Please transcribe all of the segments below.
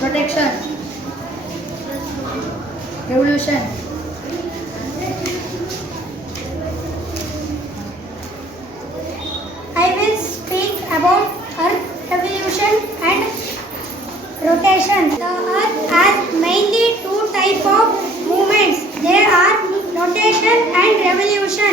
protection, revolution. I will speak about Earth revolution and rotation. The Earth has mainly two types of movements. They are rotation and revolution.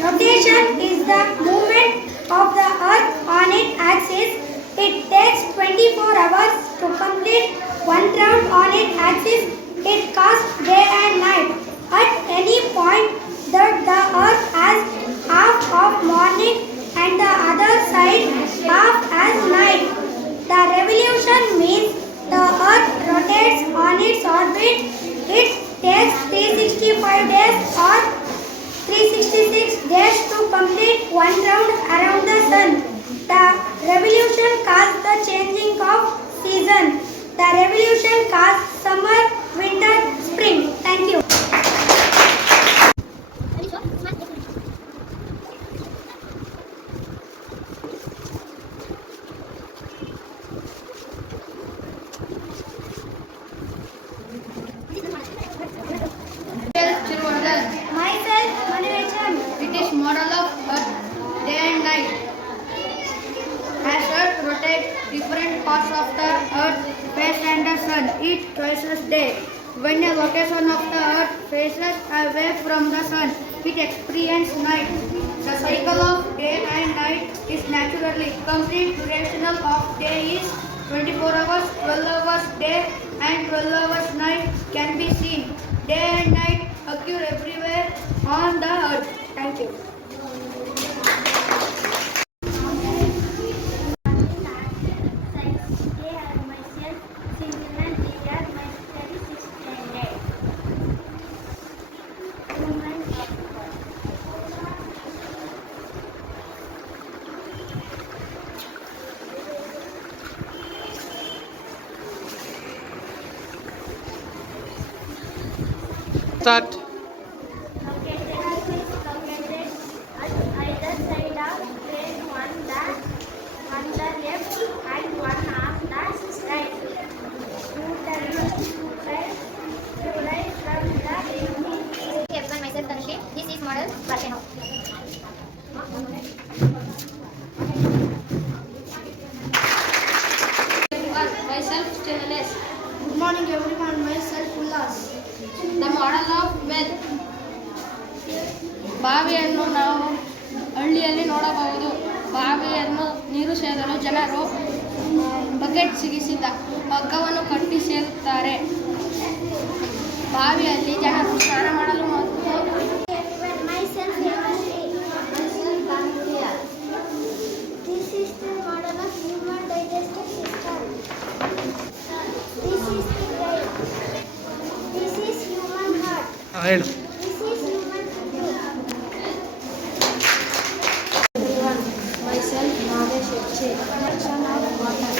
Rotation is the movement of the Earth on its axis. It takes 24 hours to complete one round on its axis. It costs day and night. At any point that the Earth has half of morning and the other side half as night. The revolution means the Earth rotates on its orbit. It takes 365 days or 366 days to complete one round around the sun. The revolution causes the changing of season. The revolution causes summer, winter, spring. Thank you. Myself, Manivechan. It is model of Earth, day and night. As Earth rotates, different parts of the Earth face and the Sun each twice a day. When the location of the Earth faces away from the Sun, it experiences night. The cycle of day and night is naturally complete. Duration of day is 24 hours, 12 hours day and 12 hours night can be seen. Day and night occur everywhere on the Earth. Thank you. Start. Located at either side of train, one the left and one on the right. Two terminals to right from the evening. Everyone, myself Tanushi. This is model volcano. Myself Stainless. Good morning everyone, myself Ullas. The model of well. ಬಾವಿಯನ್ನು ನಾವು ಹಳ್ಳಿಯಲ್ಲಿ ನೋಡಬಹುದು. ಬಾವಿಯನ್ನು ನೀರು ಸೇದಲು ಜನರು bucket ಸಿಗಿಸಿದ ಹಗ್ಗವನ್ನು ಕಟ್ಟಿ ಸೇದುತ್ತಾರೆ. ಬಾವಿಯಲ್ಲಿ ಜನರು ಸ್ನಾನ ಮಾಡಲು ಮತ್ತು Myself Hemashri. This is the model of human digestive system. This is the brain. This is human heart. ಹೇಳು. This is human kidney. everyone. Myself Nagesh H. Connection of water.